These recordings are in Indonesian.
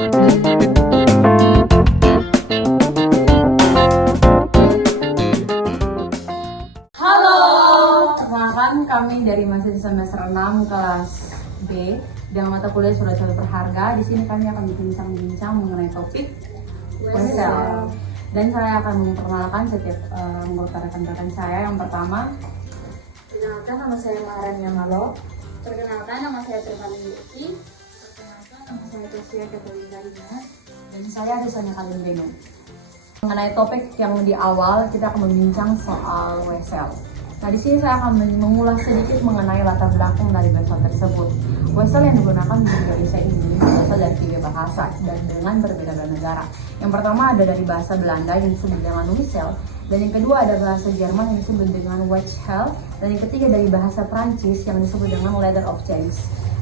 Halo, perkenalkan kami dari mahasiswa semester 6 kelas B dengan mata kuliah surat surat berharga. Di sini kami akan berbincang-bincang mengenai topik Wesel. Dan saya akan memperkenalkan setiap anggota rekan-rekan saya. Yang pertama, Perkenalkan, nama saya Maharani Malo. Perkenalkan, nama saya Termani Yuki. Perkenalkan, nama saya Josia Katalina Dimas. dan saya Rizanya Kalin Beno. Mengenai topik yang di awal, kita akan berbincang soal Wesel. Nah, di sini saya akan mengulas sedikit mengenai latar belakang dari Wesel tersebut. Wesel yang digunakan di Indonesia ini berasal dari 3 bahasa dan dengan berbeda negara. Yang pertama ada dari bahasa Belanda yang disebut dengan Wissel, dan yang kedua ada bahasa Jerman yang disebut dengan Wechsel, dan yang ketiga dari bahasa Prancis yang disebut dengan Letter of Change.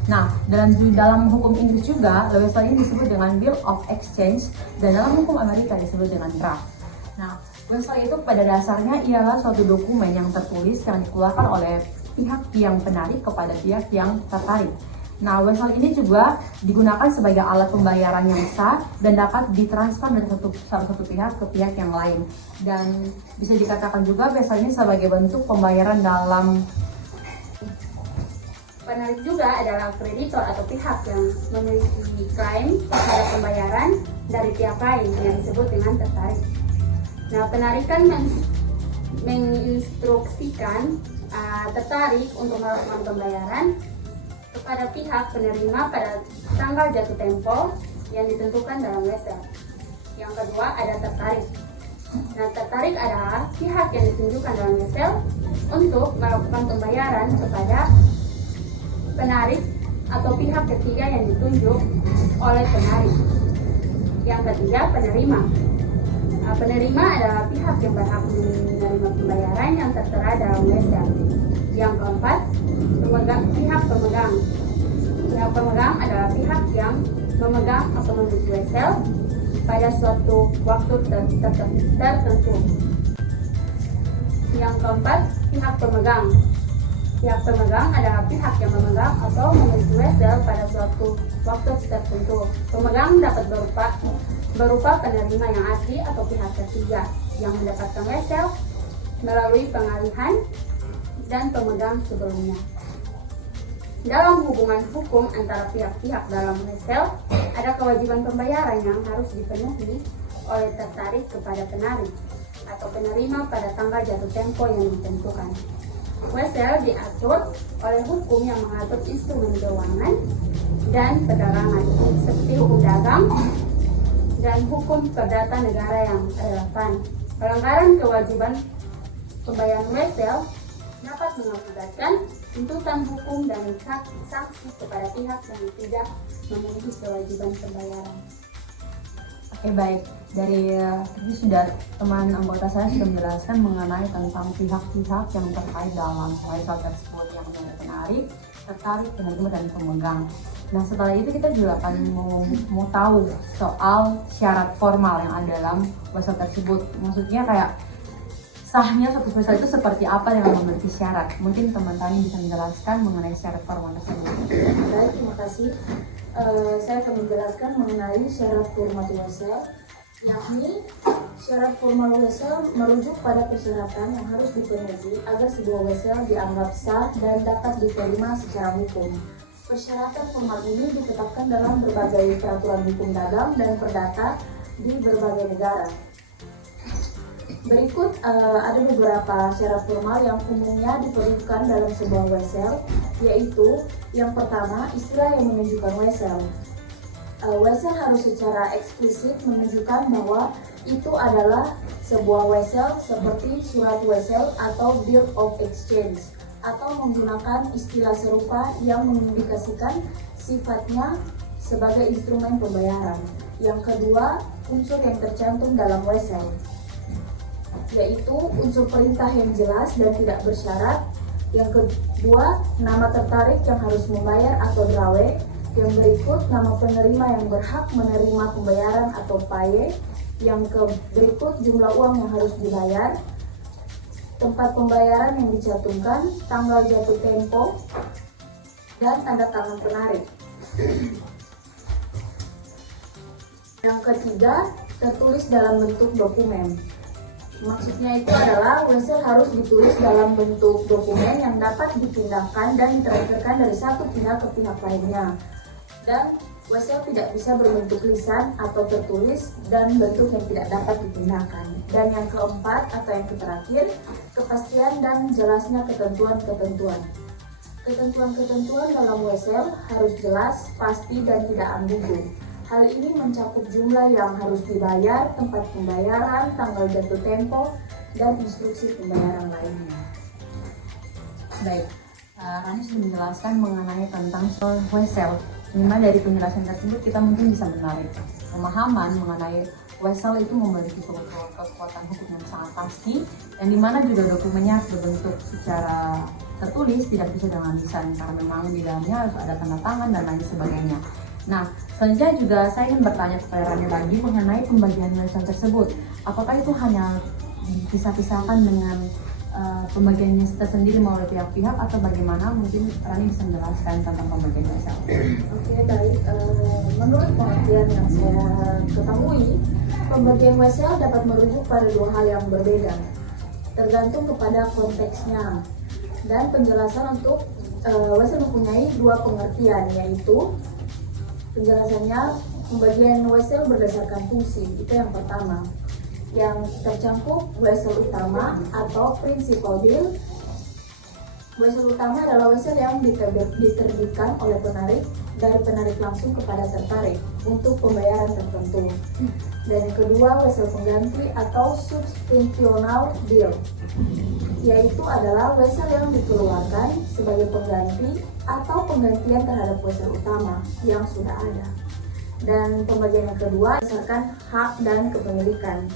Nah, dalam hukum Inggris juga, Wesel ini disebut dengan Bill of Exchange, dan dalam hukum Amerika disebut dengan draft. Nah, Wesel itu pada dasarnya ialah suatu dokumen yang tertulis yang dikeluarkan oleh pihak yang penarik kepada pihak yang tertarik. Nah, Wesel ini juga digunakan sebagai alat pembayaran yang sah dan dapat ditransfer dari salah satu pihak ke pihak yang lain. Dan bisa dikatakan juga Wesel ini sebagai bentuk pembayaran dalam. Penarik juga adalah kreditor atau pihak yang memiliki klaim terhadap pembayaran dari pihak lain yang disebut dengan tertarik. Nah, penarikan menginstruksikan tertarik untuk melakukan pembayaran kepada pihak penerima pada tanggal jatuh tempo yang ditentukan dalam Wesel. Yang kedua ada tertarik. Nah, tertarik adalah pihak yang ditunjukkan dalam Wesel untuk melakukan pembayaran kepada penarik atau pihak ketiga yang ditunjuk oleh penarik. Yang ketiga penerima. Penerima adalah pihak yang berhak menerima pembayaran yang tertera dalam Wesel. Yang keempat, pihak pemegang. Pihak pemegang adalah pihak yang memegang atau memiliki Wesel pada suatu waktu tertentu. Yang keempat, pihak pemegang. Pihak pemegang adalah pihak yang memegang atau memiliki Wesel pada suatu waktu tertentu. Pemegang dapat berupa penerima yang asli atau pihak ketiga yang mendapatkan Wesel melalui pengalihan dan pemegang sebelumnya. Dalam hubungan hukum antara pihak-pihak dalam Wesel, ada kewajiban pembayaran yang harus dipenuhi oleh tertarik kepada penarik atau penerima pada tanggal jatuh tempo yang ditentukan. Wesel diatur oleh hukum yang mengatur instrumen keuangan dan perdagangan seperti hukum dagang dan hukum perdata negara yang relevan. Pelanggaran kewajiban pembayaran Wesel dapat mengakibatkan tuntutan hukum dan sanksi kepada pihak yang tidak memenuhi kewajiban pembayaran. Oke, baik. Dari tadi sudah teman anggota saya sudah menjelaskan mengenai tentang pihak-pihak yang terkait dalam Wesel tersebut, yang penarik, tertarik, penerima, dan pemegang. Nah, setelah itu kita juga akan mau tahu soal syarat formal yang ada dalam Wesel tersebut. Maksudnya kayak sahnya satu Wesel itu seperti apa yang memiliki syarat. Mungkin teman-teman bisa menjelaskan mengenai syarat formal tersebut. Baik, terima kasih. Saya akan menjelaskan mengenai syarat formal Wesel, yakni syarat formal Wesel merujuk pada persyaratan yang harus dipenuhi agar sebuah Wesel dianggap sah dan dapat diterima secara hukum. Persyaratan formal ini ditetapkan dalam berbagai peraturan hukum dagang dan perdata di berbagai negara. Berikut ada beberapa syarat formal yang umumnya diperlukan dalam sebuah Wesel, yaitu yang pertama, istilah yang menunjukkan Wesel. Wesel harus secara eksplisit menunjukkan bahwa itu adalah sebuah Wesel seperti surat Wesel atau Bill of Exchange, atau menggunakan istilah serupa yang mengindikasikan sifatnya sebagai instrumen pembayaran. Yang kedua, unsur yang tercantum dalam Wesel, yaitu unsur perintah yang jelas dan tidak bersyarat. Yang kedua, nama tertarik yang harus membayar atau drawe. Yang berikut, nama penerima yang berhak menerima pembayaran atau paye. Yang berikut, jumlah uang yang harus dibayar, tempat pembayaran yang dicantumkan, tanggal jatuh tempo, dan tanda tangan penarik. Yang ketiga, tertulis dalam bentuk dokumen. Maksudnya itu adalah wesel harus ditulis dalam bentuk dokumen yang dapat dipindahkan dan ditransferkan dari satu pihak ke pihak lainnya. Dan wesel tidak bisa berbentuk lisan atau tertulis dan bentuk yang tidak dapat dipindahkan. Dan yang keempat atau yang terakhir, kepastian dan jelasnya ketentuan-ketentuan. Ketentuan-ketentuan dalam wesel harus jelas, pasti, dan tidak ambigu. Hal ini mencakup jumlah yang harus dibayar, tempat pembayaran, tanggal jatuh tempo, dan instruksi pembayaran lainnya. Baik, Rani sudah menjelaskan mengenai tentang wesel. Dimana dari penjelasan tersebut kita mungkin bisa menarik pemahaman mengenai wesel itu memiliki kekuatan hukum yang sangat pasti, dan dimana juga dokumennya berbentuk secara tertulis, tidak bisa dengan lisan karena memang di dalamnya harus ada tanda tangan dan lain sebagainya. Nah, selanjutnya juga saya ingin bertanya kepada Rani lagi mengenai pembagian wesel tersebut. Apakah itu hanya dipisah-pisahkan dengan pembagiannya tersendiri melalui pihak-pihak atau bagaimana? Mungkin Rani bisa menjelaskan tentang pembagian wesel. Oke, baik. Menurut pengertian yang saya ketahui, pembagian wesel dapat merujuk pada dua hal yang berbeda, tergantung kepada konteksnya. Dan penjelasan untuk wesel mempunyai dua pengertian, yaitu penjelasannya pembagian wesel berdasarkan fungsi, itu yang pertama. Yang tercakup wesel utama atau principal bill. Wesel utama adalah wesel yang diterbitkan oleh penarik dari penarik langsung kepada tertarik untuk pembayaran tertentu. Dan yang kedua, wesel pengganti atau substitutional bill, yaitu adalah wesel yang dikeluarkan sebagai pengganti atau penggantian terhadap wesel utama yang sudah ada. Dan pembagian yang kedua berdasarkan hak dan kepemilikan,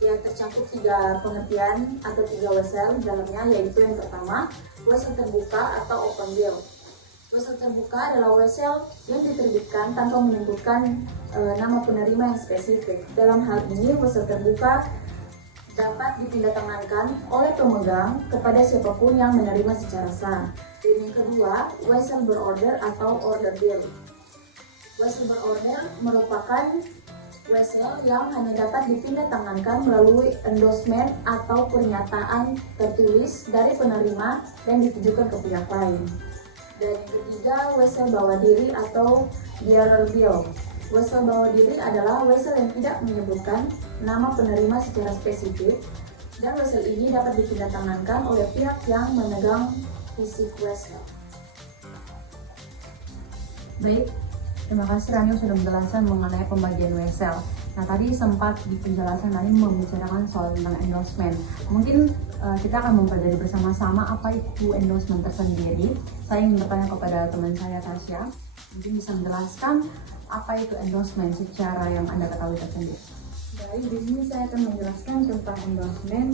yang tercakup tiga pengertian atau tiga wesel di dalamnya, yaitu yang pertama, wesel terbuka atau open bill. Wesel terbuka adalah wesel yang diterbitkan tanpa menyebutkan nama penerima yang spesifik. Dalam hal ini, wesel terbuka dapat dipindahtangankan oleh pemegang kepada siapapun yang menerima secara sah. Dan yang kedua, wesel berorder atau order bill. Wesel berorder merupakan wesel yang hanya dapat dipindahtangankan melalui endorsement atau pernyataan tertulis dari penerima dan ditujukan ke pihak lain. Dan yang ketiga, wesel bawa diri atau bearer bill. Wesel bawa diri adalah wesel yang tidak menyebutkan nama penerima secara spesifik, dan wesel ini dapat dipindahtangankan oleh pihak yang memegang fisik wesel. Baik, terima kasih Rani sudah menjelaskan mengenai pembagian wesel. Nah, tadi sempat di penjelasan Rani membicarakan soal tentang endorsement. Mungkin kita akan mempelajari bersama-sama apa itu endorsement tersendiri. Saya ingin bertanya kepada teman saya Tasya, mungkin bisa menjelaskan apa itu endorsement secara yang Anda ketahui tersendiri. Baik, di sini saya akan menjelaskan tentang endorsement.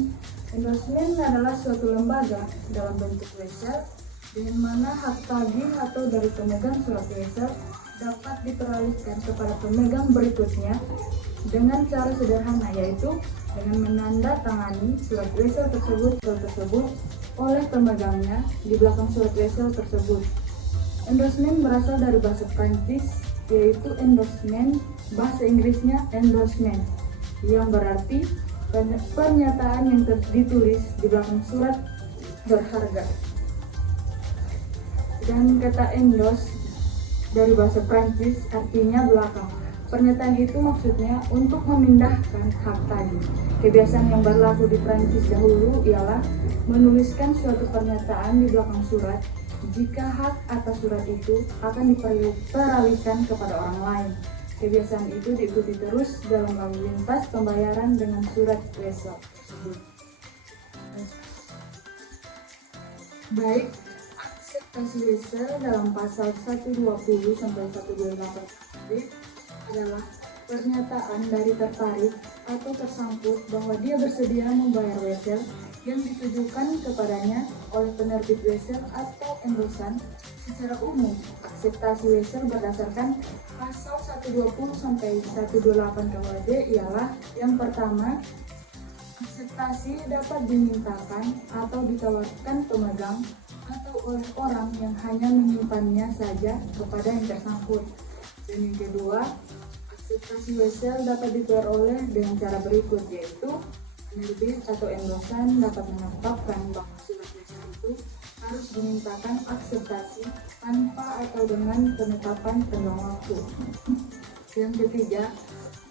Endorsement adalah suatu lembaga dalam bentuk wesel dengan mana hak tagih atau dari pemegang surat wesel dapat diperalihkan kepada pemegang berikutnya dengan cara sederhana, yaitu dengan menandatangani surat wesel tersebut oleh pemegangnya di belakang surat wesel tersebut. Endorsement berasal dari bahasa Prancis, yaitu endorsement, bahasa Inggrisnya endorsement, yang berarti pernyataan yang ditulis di belakang surat berharga. Dan kata endorse dari bahasa Prancis artinya belakang. Pernyataan itu maksudnya untuk memindahkan hak tagih. Kebiasaan yang berlaku di Prancis dahulu ialah menuliskan suatu pernyataan di belakang surat jika hak atas surat itu akan diperalihkan kepada orang lain. Kebiasaan itu diikuti terus dalam lalu lintas pembayaran dengan surat wesel tersebut. Baik, akseptasi wesel dalam pasal 120 sampai 128 adalah pernyataan dari tertarik atau tersangkut bahwa dia bersedia membayar wesel yang ditujukan kepadanya oleh penerbit wesel atau endorsan. Secara umum, akseptasi wesel berdasarkan pasal 120 sampai 128 KUHP ialah yang pertama, akseptasi dapat dimintakan atau ditawarkan pemegang atau oleh orang yang hanya menyimpannya saja kepada yang tersangkut. Dan yang kedua, Akseptasi wesel dapat diperoleh dengan cara berikut, yaitu penerbit atau endosan dapat menetapkan bahwa surat wesel itu harus dimintakan akseptasi tanpa atau dengan penetapan tenggang waktu. Yang ketiga,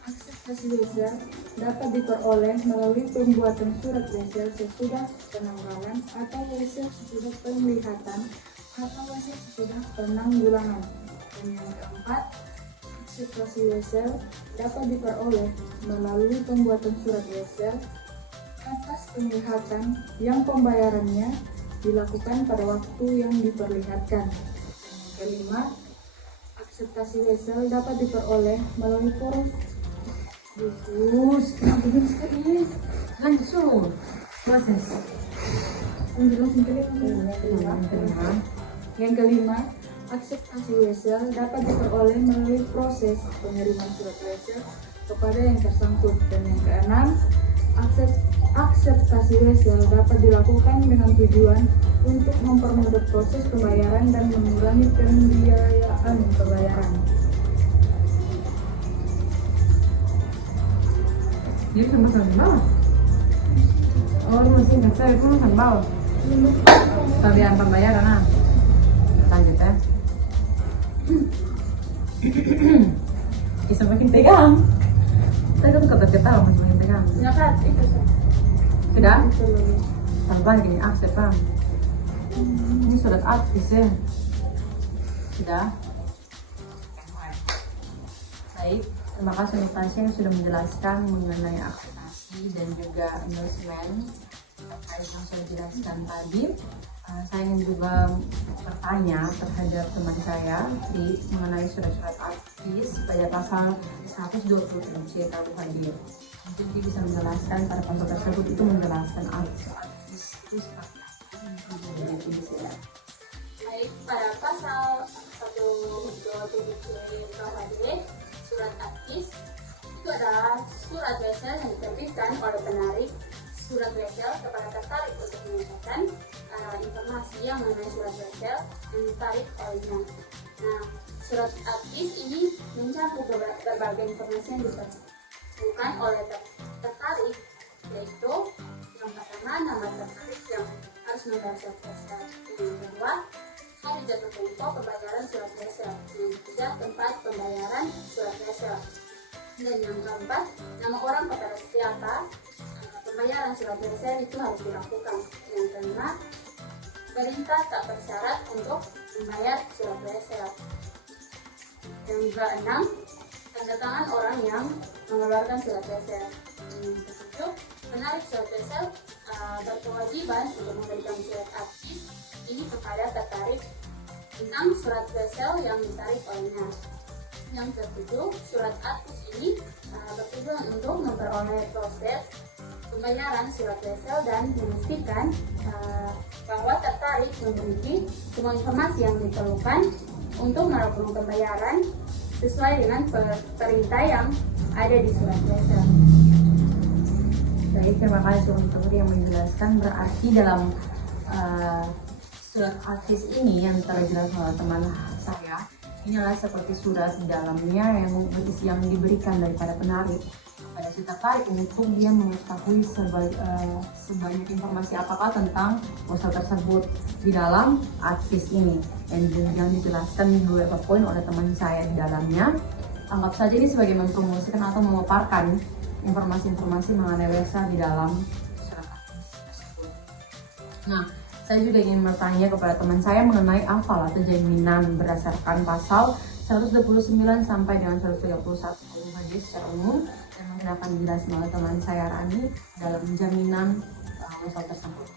akseptasi wesel dapat diperoleh melalui pembuatan surat wesel sesudah penanggalan atau wesel sesudah penglihatan atau wesel sesudah penanggulangan. Dan yang keempat, akseptasi wesel dapat diperoleh melalui pembuatan surat wesel atas penglihatan yang pembayarannya dilakukan pada waktu yang diperlihatkan. Yang kelima, akseptasi wesel dapat diperoleh melalui Langsung proses. Yang kelima, akseptasi wesel dapat diperoleh melalui proses pengiriman surat wesel kepada yang tersangkut. Dan yang keenam, akseptasi wesel dapat dilakukan dengan tujuan untuk mempermudah proses pembayaran dan mengurangi pembiayaan pembayaran. Dia sama bawah. Oh, masih nggak saya itu sama bawah. Tagihan pembayaran ah. Lanjut ya. Bisa makin pegang. Saya kan kata-kata masih makin pegang. Ya kan, itu Sudah? Tambah gini aksep Bang. Ini surat advis ya. Sudah? Baik, terima kasih untuk Tasya yang sudah menjelaskan mengenai akseptasi dan juga endorsement terkait yang sudah dijelaskan tadi. Saya ingin juga bertanya terhadap teman saya mengenai surat-surat advis pada pasal 127 KUHD. Mungkin dia bisa menjelaskan pada pasal tersebut itu menjelaskan advis itu seperti apa. Baik, pada pasal 127 KUHD, surat advis itu adalah surat wesel yang diterbitkan oleh penarik surat wesel kepada tertarik untuk menyampaikan informasi yang mengenai surat wesel yang ditarik olehnya. Nah, surat advis ini mencakup berbagai informasi yang diperlukan oleh tertarik, yaitu yang pertama nama tertarik yang harus membayar surat wesel, yang kedua hari jatuh tempo pembayaran surat wesel, yang ketiga tempat pembayaran surat wesel, dan yang keempat nama orang kepada siapa pembayaran surat wesel itu harus dilakukan. Yang kelima, perintah tak bersyarat untuk membayar surat wesel. Yang keenam, tanda tangan orang yang mengeluarkan surat wesel. Yang ketujuh, penarik surat wesel berkewajiban untuk memberikan surat advis ini kepada tertarik tentang surat wesel yang ditarik olehnya. Yang ketujuh, surat advis ini bertujuan untuk memperoleh proses pembayaran surat wesel dan memastikan bahwa tertarik memiliki semua informasi yang diperlukan untuk melakukan pembayaran sesuai dengan perintah yang ada di surat wesel. Baik, terima kasih untuk yang menjelaskan. Berarti dalam surat advis ini yang terjelas oleh teman saya, ini adalah seperti surat di dalamnya yang diberikan daripada penarik pada si tertarik untuk dia mengetahui sebanyak informasi apakah tentang wesel tersebut di dalam advis ini, dan yang dijelaskan di beberapa poin oleh teman saya di dalamnya. Anggap saja ini sebagai mempromosikan atau memaparkan informasi-informasi mengenai wesel di dalam surat advis tersebut. Nah, saya juga ingin bertanya kepada teman saya mengenai afal atau jaminan berdasarkan pasal 129 sampai dengan 131 KUHD secara umum, dan mungkin akan dijelaskan oleh teman saya Rani dalam jaminan wesel tersebut.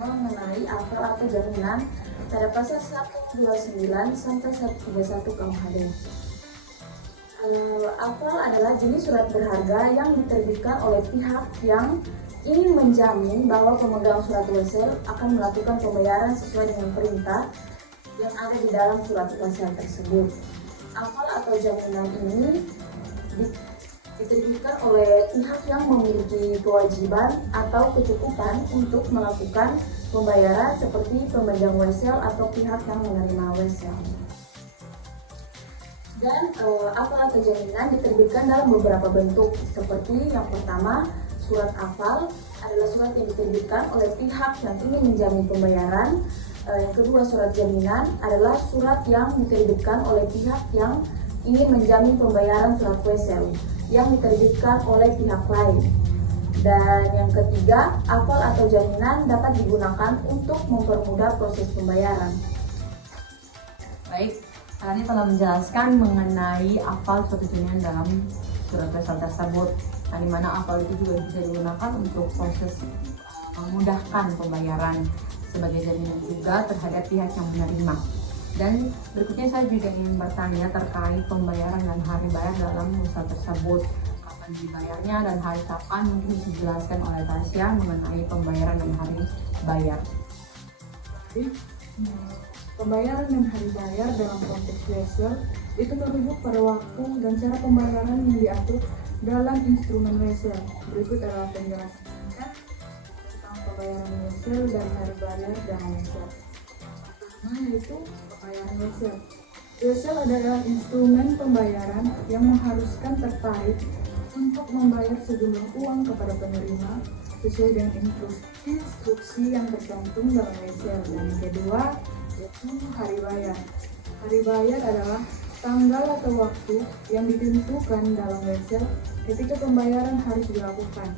Mengenai afal atau jaminan pada pasal 129 sampai 131 KUHD. Afal adalah jenis surat berharga yang diterbitkan oleh pihak yang ingin menjamin bahwa pemegang surat wesel akan melakukan pembayaran sesuai dengan perintah yang ada di dalam surat wesel tersebut. Afal atau jaminan ini diterbitkan oleh pihak yang memiliki kewajiban atau kecukupan untuk melakukan pembayaran seperti pemegang wesel atau pihak yang menerima wesel. Dan aval atau jaminan diterbitkan dalam beberapa bentuk, seperti yang pertama, surat aval adalah surat yang diterbitkan oleh pihak yang ingin menjamin pembayaran. Yang kedua, surat jaminan adalah surat yang diterbitkan oleh pihak yang ingin menjamin pembayaran surat wesel yang diterbitkan oleh pihak lain. Dan yang ketiga, aval atau jaminan dapat digunakan untuk mempermudah proses pembayaran. Baik, tadi telah menjelaskan mengenai aval suatu jaminan dalam surat wesel tersebut. Nah, di mana aval itu juga bisa digunakan untuk proses memudahkan pembayaran sebagai jaminan juga terhadap pihak yang menerima. Dan berikutnya saya juga ingin bertanya terkait pembayaran dan hari bayar dalam wesel tersebut. Kapan dibayarnya dan hari kapan, mungkin bisa dijelaskan oleh Tasya mengenai pembayaran dan hari bayar. Pembayaran dan hari bayar dalam konteks wesel itu merujuk pada waktu dan cara pembayaran yang diatur dalam instrumen wesel. Berikut adalah penjelasan singkat tentang pembayaran wesel dan hari bayar dalam wesel. Pertama yaitu pembayaran wesel. Wesel adalah instrumen pembayaran yang mengharuskan tertarik untuk membayar sejumlah uang kepada penerima sesuai dengan instruksi yang tercantum dalam wesel. Dan yang kedua yaitu hari bayar. Hari bayar adalah tanggal atau waktu yang ditentukan dalam wesel ketika pembayaran harus dilakukan.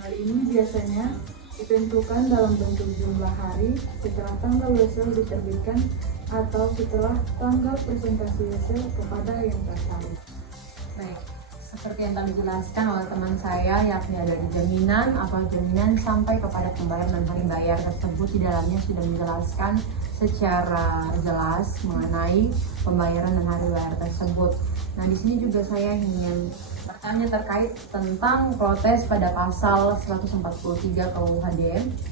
Hal ini biasanya ditentukan dalam bentuk jumlah hari setelah tanggal wesel diterbitkan atau setelah tanggal presentasi wesel kepada yang tertarik. Baik, seperti yang tadi dijelaskan oleh teman saya, yakni ada jaminan, aval jaminan sampai kepada pembayaran dan hari bayar tersebut di dalamnya sudah menjelaskan secara jelas mengenai pembayaran dan hari bayar tersebut. Nah, di sini juga saya ingin bertanya terkait tentang protes pada pasal 143 KUHD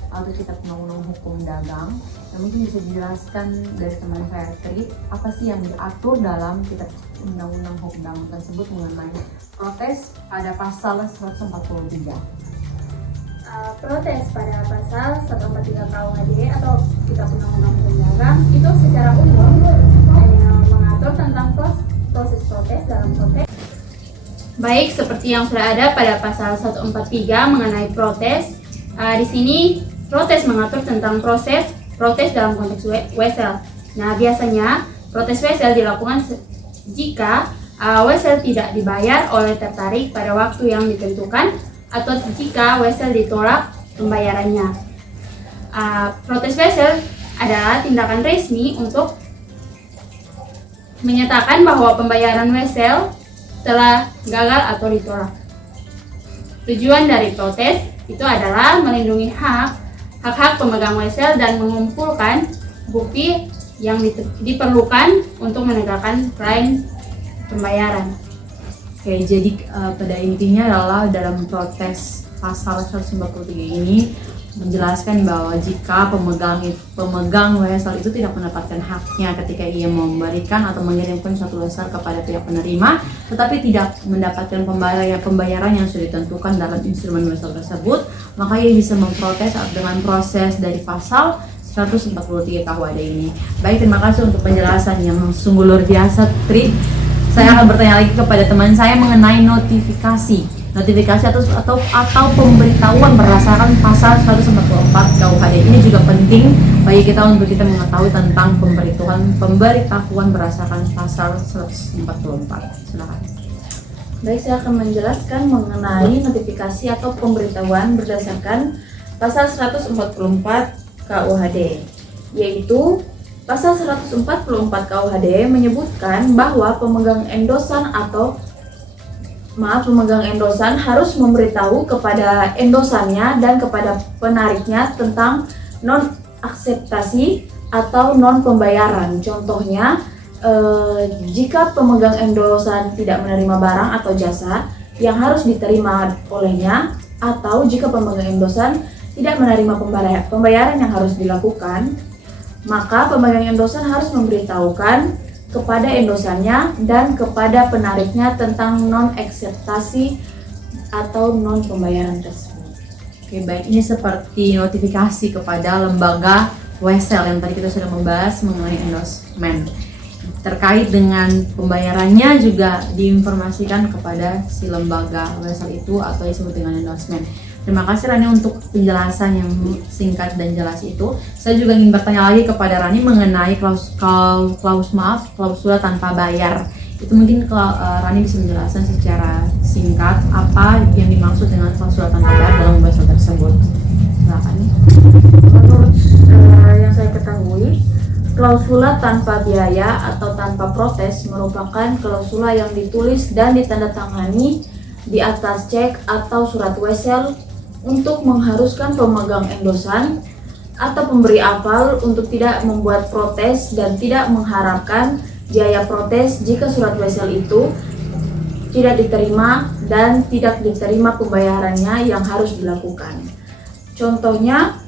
atau Kitab Undang-Undang Hukum Dagang. Yang mungkin bisa dijelaskan dari teman saya Tri, apa sih yang diatur dalam Kitab Undang-Undang Hukum Dagang tersebut mengenai protes pada pasal 143. Protes pada pasal 143 KUHD atau Kitab Undang-Undang Hukum Dagang itu secara umum hanya mengatur tentang proses protes dalam konteks baik seperti yang sudah ada pada pasal 143 mengenai protes. Di sini protes mengatur tentang proses protes dalam konteks wesel. Nah, biasanya protes wesel dilakukan jika wesel tidak dibayar oleh tertarik pada waktu yang ditentukan atau jika wesel ditolak pembayarannya. Protes wesel adalah tindakan resmi untuk menyatakan bahwa pembayaran wesel telah gagal atau ditolak. Tujuan dari protes itu adalah melindungi hak-hak pemegang wesel dan mengumpulkan bukti yang diperlukan untuk menegakkan klaim pembayaran. Oke, jadi pada intinya adalah dalam protes pasal 143 ini menjelaskan bahwa jika pemegang wesel itu tidak mendapatkan haknya ketika ia memberikan atau mengirimkan suatu wesel kepada pihak penerima, tetapi tidak mendapatkan pembayaran yang sudah ditentukan dalam instrumen wesel tersebut, maka ia bisa memprotes dengan proses dari pasal 143 KUHD ini. Baik, terima kasih untuk penjelasan yang sungguh luar biasa, Tri. Saya akan bertanya lagi kepada teman saya mengenai notifikasi atau pemberitahuan berdasarkan pasal 144 KUHD. Ini juga penting bagi kita untuk kita mengetahui tentang pemberitahuan berdasarkan pasal 144. Silakan. Baik, saya akan menjelaskan mengenai notifikasi atau pemberitahuan berdasarkan pasal 144 KUHD, yaitu pasal 144 KUHD menyebutkan bahwa pemegang endosan harus memberitahu kepada endosannya dan kepada penariknya tentang non-akseptasi atau non-pembayaran. Contohnya, jika pemegang endosan tidak menerima barang atau jasa yang harus diterima olehnya, atau jika pemegang endosan tidak menerima pembayaran yang harus dilakukan, maka pemegang endosan harus memberitahukan kepada endosannya dan kepada penariknya tentang non-akseptasi atau non-pembayaran tersebut. Oke, baik, ini seperti notifikasi kepada lembaga wesel yang tadi kita sudah membahas mengenai endorsement. terkait dengan pembayarannya juga diinformasikan kepada si lembaga wesel itu atau disebut dengan endorsement. Terima kasih Rani untuk penjelasan yang singkat dan jelas itu. Saya juga ingin bertanya lagi kepada Rani mengenai klausula tanpa bayar. Itu mungkin Rani bisa menjelaskan secara singkat apa yang dimaksud dengan klausula tanpa bayar dalam wesel tersebut. Silakan. Menurut yang saya ketahui, klausula tanpa biaya atau tanpa protes merupakan klausula yang ditulis dan ditandatangani di atas cek atau surat wesel untuk mengharuskan pemegang endosan atau pemberi aval untuk tidak membuat protes dan tidak mengharapkan biaya protes jika surat wesel itu tidak diterima dan tidak diterima pembayarannya yang harus dilakukan. Contohnya,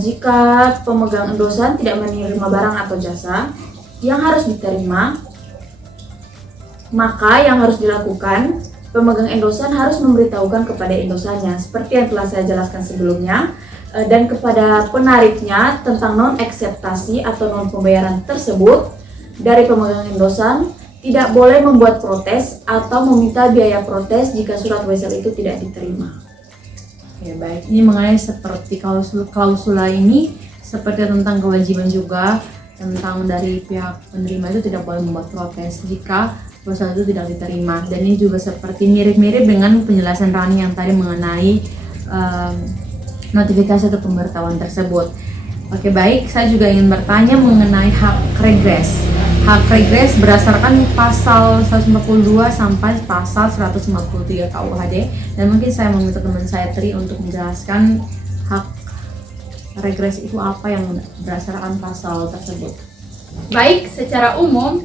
jika pemegang endosan tidak menerima barang atau jasa yang harus diterima, maka yang harus dilakukan, pemegang endosan harus memberitahukan kepada endosannya seperti yang telah saya jelaskan sebelumnya, dan kepada penariknya tentang non-akseptasi atau non-pembayaran tersebut dari pemegang endosan tidak boleh membuat protes atau meminta biaya protes jika surat wesel itu tidak diterima. Oke, baik. Ini mengenai seperti klausula ini seperti tentang kewajiban juga tentang dari pihak penerima itu tidak boleh membuat protes jika wesel itu tidak diterima, dan ini juga seperti mirip-mirip dengan penjelasan Rani yang tadi mengenai notifikasi atau pemberitahuan tersebut. Oke, baik, saya juga ingin bertanya mengenai hak regres. Hak regres berdasarkan pasal 142 sampai pasal 153 KUHD, dan mungkin saya meminta teman saya Tri untuk menjelaskan hak regres itu apa yang berdasarkan pasal tersebut. Baik, secara umum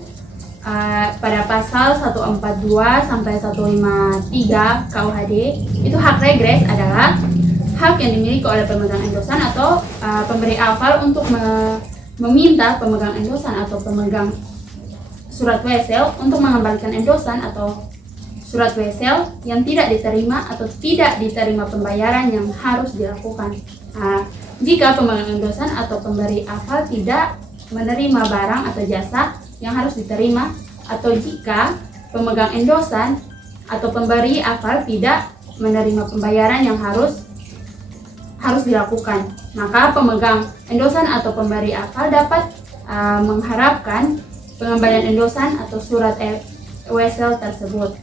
pada pasal 142 sampai 153 KUHD itu hak regres adalah hak yang dimiliki oleh pemegang endosan atau pemberi aval untuk meminta pemegang endosan atau pemegang surat wesel untuk mengembalikan endosan atau surat wesel yang tidak diterima atau tidak diterima pembayaran yang harus dilakukan. Jika pemegang endosan atau pemberi aval tidak menerima barang atau jasa yang harus diterima, atau jika pemegang endosan atau pemberi aval tidak menerima pembayaran yang harus dilakukan, maka pemegang endosan atau pemberi aval dapat mengharapkan pengembalian endosan atau surat wesel tersebut.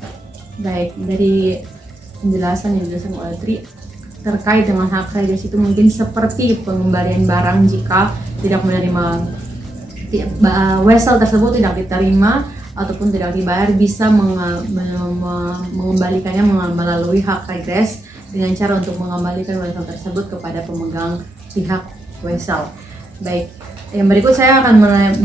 Baik, dari penjelasan yang dijelaskan oleh Tri terkait dengan hak regres itu mungkin seperti pengembalian barang jika tidak menerima wesel tersebut tidak diterima ataupun tidak dibayar, bisa mengembalikannya melalui hak regres dengan cara untuk mengembalikan wesel tersebut kepada pemegang pihak wesel. Baik, yang berikut saya akan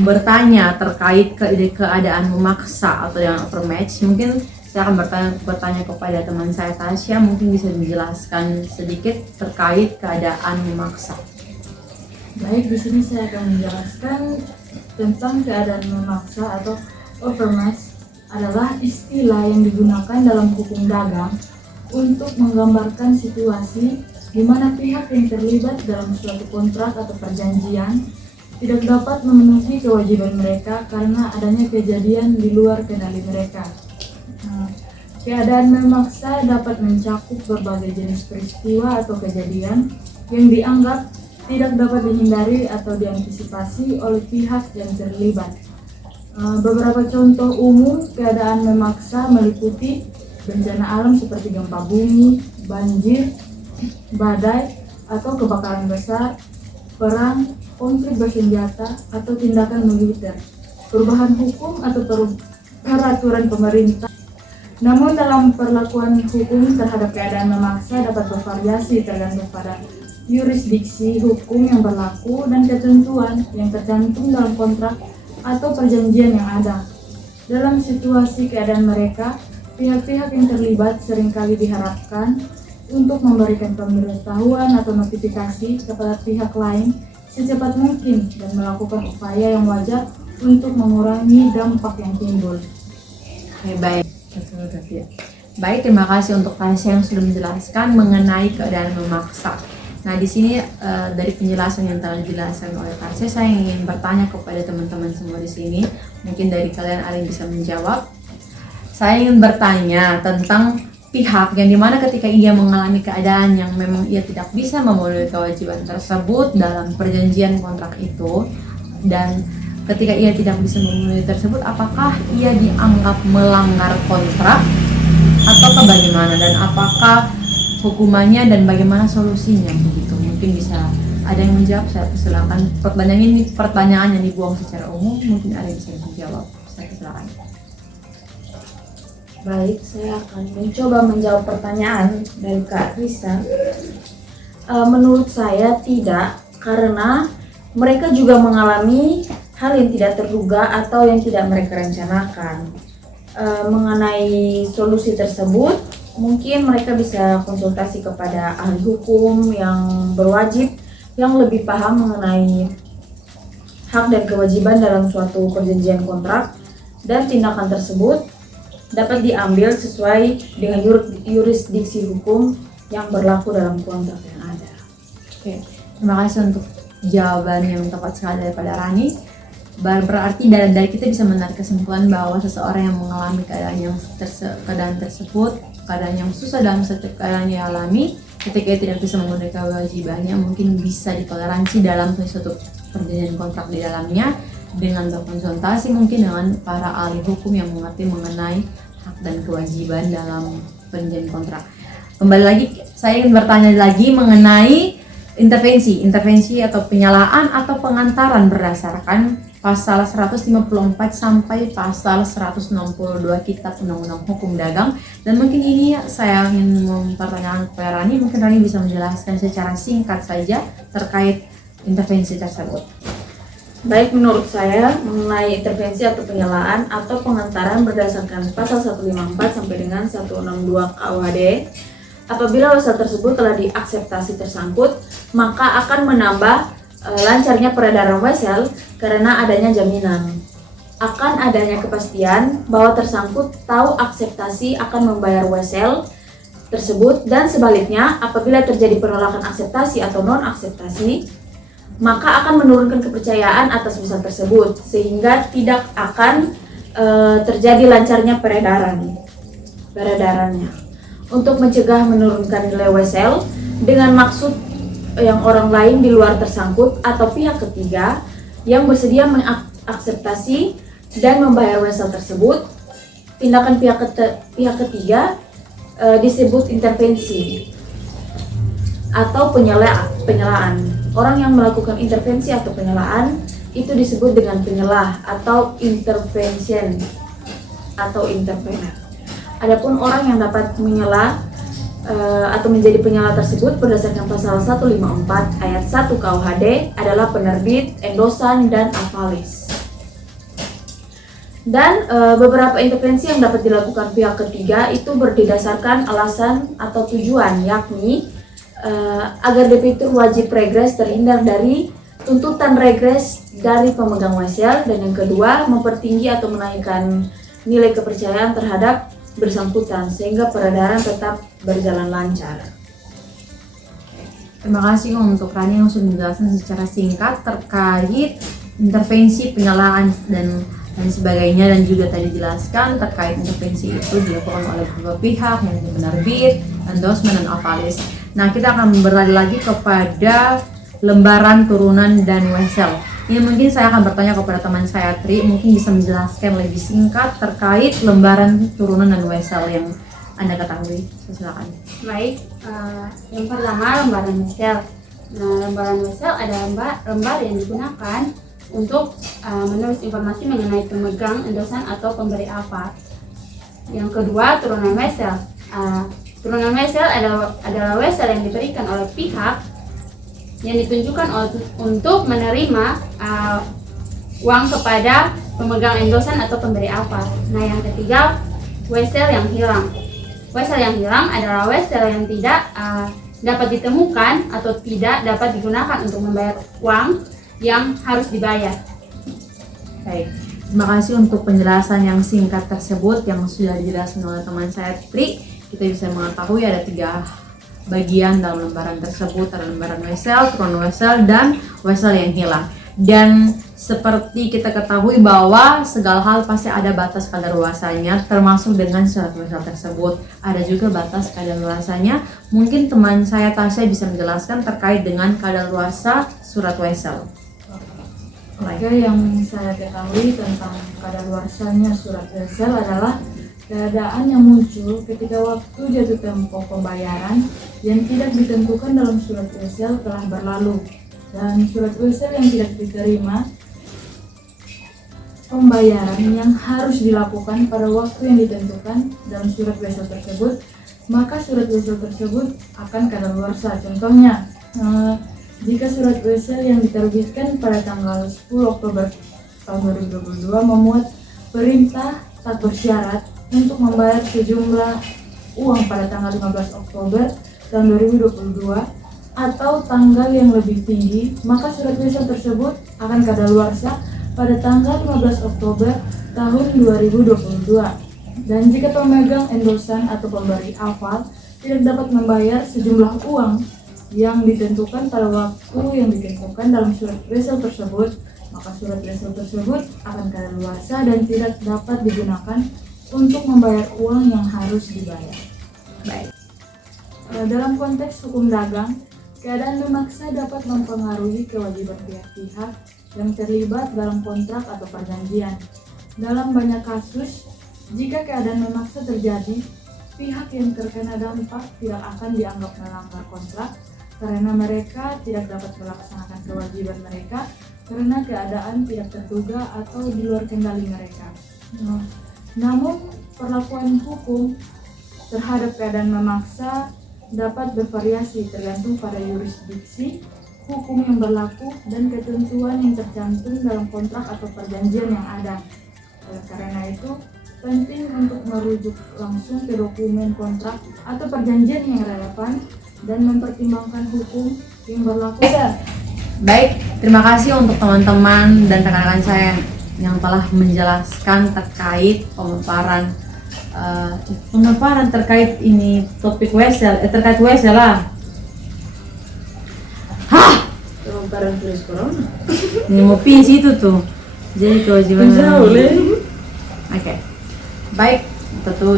bertanya terkait keadaan memaksa atau yang overmatch. Mungkin saya akan bertanya kepada teman saya Tasya, mungkin bisa dijelaskan sedikit terkait keadaan memaksa. Baik, di sini saya akan menjelaskan tentang keadaan memaksa atau overmatch adalah istilah yang digunakan dalam hukum dagang untuk menggambarkan situasi di mana pihak yang terlibat dalam suatu kontrak atau perjanjian tidak dapat memenuhi kewajiban mereka karena adanya kejadian di luar kendali mereka. Keadaan memaksa dapat mencakup berbagai jenis peristiwa atau kejadian yang dianggap tidak dapat dihindari atau diantisipasi oleh pihak yang terlibat. Beberapa contoh umum keadaan memaksa meliputi bencana alam seperti gempa bumi, banjir, badai, atau kebakaran besar, perang, konflik bersenjata, atau tindakan militer, perubahan hukum atau peraturan pemerintah. Namun dalam perlakuan hukum terhadap keadaan memaksa dapat bervariasi tergantung pada yurisdiksi hukum yang berlaku dan ketentuan yang tercantum dalam kontrak atau perjanjian yang ada. Dalam situasi keadaan mereka, pihak-pihak yang terlibat seringkali diharapkan untuk memberikan pemberitahuan atau notifikasi kepada pihak lain secepat mungkin dan melakukan upaya yang wajar untuk mengurangi dampak yang timbul. Baik, baik, terima kasih untuk Tasya yang sudah menjelaskan mengenai keadaan memaksa. Nah, di sini dari penjelasan yang telah dijelaskan oleh Tasya, saya ingin bertanya kepada teman-teman semua di sini. Mungkin dari kalian ada yang bisa menjawab. Saya ingin bertanya tentang pihak yang dimana ketika ia mengalami keadaan yang memang ia tidak bisa memenuhi kewajiban tersebut dalam perjanjian kontrak itu, dan ketika ia tidak bisa memenuhi tersebut, apakah ia dianggap melanggar kontrak atau bagaimana, dan apakah hukumannya dan bagaimana solusinya begitu? Mungkin bisa ada yang menjawab. Saya persilakan. Pertanyaan yang dibuang secara umum, mungkin ada yang bisa menjawab. Saya persilakan. Baik, saya akan mencoba menjawab pertanyaan dari Kak Risa. Menurut saya tidak, karena mereka juga mengalami hal yang tidak terduga atau yang tidak mereka rencanakan. Mengenai solusi tersebut, mungkin mereka bisa konsultasi kepada ahli hukum yang berwajib, yang lebih paham mengenai hak dan kewajiban dalam suatu perjanjian kontrak, dan tindakan tersebut dapat diambil sesuai dengan yurisdiksi hukum yang berlaku dalam kontrak yang ada. Oke, terima kasih untuk jawaban yang tepat sekali daripada Rani. Berarti dari kita bisa menarik kesimpulan bahwa seseorang yang mengalami keadaan tersebut, keadaan yang susah dalam setiap keadaan yang alami, ketika ia tidak bisa memenuhi kewajibannya, mungkin bisa ditoleransi dalam suatu perjanjian kontrak di dalamnya dengan berkonsultasi mungkin dengan para ahli hukum yang mengerti mengenai hak dan kewajiban dalam perjanjian kontrak. Kembali lagi, saya ingin bertanya lagi mengenai intervensi atau penyalaan atau pengantaran berdasarkan pasal 154 sampai pasal 162 Kitab Undang-Undang Hukum Dagang. Dan mungkin ini saya ingin mempertanyakan kepada Rani, mungkin Rani bisa menjelaskan secara singkat saja terkait intervensi tersebut. Baik, menurut saya mengenai intervensi atau penyalaan atau pengantaran berdasarkan pasal 154 sampai dengan 162 KUHD, apabila wesel tersebut telah diakseptasi tersangkut, maka akan menambah lancarnya peredaran wesel karena adanya jaminan. Akan adanya kepastian bahwa tersangkut tahu akseptasi akan membayar wesel tersebut, dan sebaliknya apabila terjadi penolakan akseptasi atau non-akseptasi, maka akan menurunkan kepercayaan atas wesel tersebut sehingga tidak akan terjadi lancarnya peredarannya. Untuk mencegah menurunkan nilai wesel dengan maksud yang orang lain di luar tersangkut atau pihak ketiga yang bersedia mengakseптasi dan membayar wesel tersebut, tindakan pihak ketiga disebut intervensi atau penyalaan. Orang yang melakukan intervensi atau penyalaan itu disebut dengan penyelah atau intervention atau intervener. Adapun orang yang dapat menyela atau menjadi penyala tersebut berdasarkan pasal 154 ayat 1 KUHD adalah penerbit, endosan, dan avalis. Dan beberapa intervensi yang dapat dilakukan pihak ketiga itu berdasarkan alasan atau tujuan, yakni agar debitur wajib regres terhindar dari tuntutan regres dari pemegang wesel, dan yang kedua mempertinggi atau menaikkan nilai kepercayaan terhadap bersangkutan sehingga peredaran tetap berjalan lancar. Terima kasih untuk Rani yang sudah menjelaskan secara singkat terkait intervensi, penyalaan dan sebagainya, dan juga tadi dijelaskan terkait intervensi itu dilakukan oleh beberapa pihak, yang penerbit, endorsement, dan avalis. Nah, kita akan beralih lagi kepada lembaran turunan dan wesel. Ini mungkin saya akan bertanya kepada teman saya Tri, mungkin bisa menjelaskan lebih singkat terkait lembaran turunan dan wesel yang Anda ketahui. Silakan. Baik, yang pertama lembaran wesel. Nah, lembaran wesel adalah lembar yang digunakan untuk menulis informasi mengenai pemegang, endosan, atau pemberi apa. Yang kedua, turunan wesel. Turunan wesel adalah wesel yang diberikan oleh pihak yang ditunjukkan untuk menerima uang kepada pemegang endosan atau pemberi apa. Nah, yang ketiga, wesel yang hilang. Wesel yang hilang adalah wesel yang tidak dapat ditemukan atau tidak dapat digunakan untuk membayar uang yang harus dibayar. Baik, terima kasih untuk penjelasan yang singkat tersebut yang sudah dijelaskan oleh teman saya Tri. Kita bisa mengetahui ada 3 bagian dalam lembaran tersebut. Ada lembaran wesel, turunan wesel, dan wesel yang hilang. Dan seperti kita ketahui bahwa segala hal pasti ada batas kadaluarsanya, termasuk dengan surat wesel tersebut. Ada juga batas kadaluarsanya. Mungkin teman saya Tasya bisa menjelaskan terkait dengan kadaluarsa surat wesel. Oke, yang saya ketahui tentang kadaluarsanya surat wesel adalah keadaan yang muncul ketika waktu jatuh tempo pembayaran yang tidak ditentukan dalam surat wesel telah berlalu, dan surat wesel yang tidak diterima pembayaran yang harus dilakukan pada waktu yang ditentukan dalam surat wesel tersebut, maka surat wesel tersebut akan kadaluarsa. Contohnya, jika surat wesel yang diterbitkan pada tanggal 10 Oktober tahun 2022 memuat perintah tak bersyarat untuk membayar sejumlah uang pada tanggal 15 Oktober tahun 2022 atau tanggal yang lebih tinggi, maka surat wesel tersebut akan kadaluarsa pada tanggal 15 Oktober tahun 2022. Dan jika pemegang endorsan atau pemberi aval tidak dapat membayar sejumlah uang yang ditentukan pada waktu yang ditentukan dalam surat wesel tersebut, maka surat wesel tersebut akan kadaluarsa dan tidak dapat digunakan untuk membayar uang yang harus dibayar. Baik. Dalam konteks hukum dagang, keadaan memaksa dapat mempengaruhi kewajiban pihak-pihak yang terlibat dalam kontrak atau perjanjian. Dalam banyak kasus, jika keadaan memaksa terjadi, pihak yang terkena dampak tidak akan dianggap melanggar kontrak karena mereka tidak dapat melaksanakan kewajiban mereka karena keadaan tidak terduga atau di luar kendali mereka. Namun, perlakuan hukum terhadap keadaan memaksa dapat bervariasi tergantung pada yurisdiksi hukum yang berlaku dan ketentuan yang tercantum dalam kontrak atau perjanjian yang ada. Karena itu, penting untuk merujuk langsung ke dokumen kontrak atau perjanjian yang relevan dan mempertimbangkan hukum yang berlaku. Baik, terima kasih untuk teman-teman dan rekan-rekan saya yang telah menjelaskan terkait pemaparan terkait ini topik wesel, terkait wesel lah. Hah, Pemaparan virus corona. ini mau pin situ tuh. Jadi kewajiban. Oke. Baik, tentu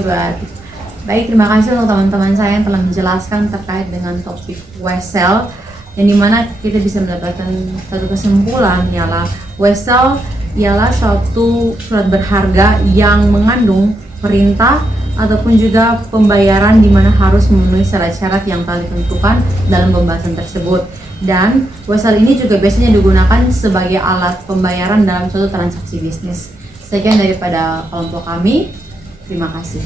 baik, terima kasih untuk teman-teman saya yang telah menjelaskan terkait dengan topik wesel, yang dimana kita bisa mendapatkan satu kesimpulan ialah wesel ialah suatu surat berharga yang mengandung perintah ataupun juga pembayaran di mana harus memenuhi syarat-syarat yang telah ditentukan dalam pembahasan tersebut. Dan wesel ini juga biasanya digunakan sebagai alat pembayaran dalam suatu transaksi bisnis. Sekian daripada kelompok kami. Terima kasih.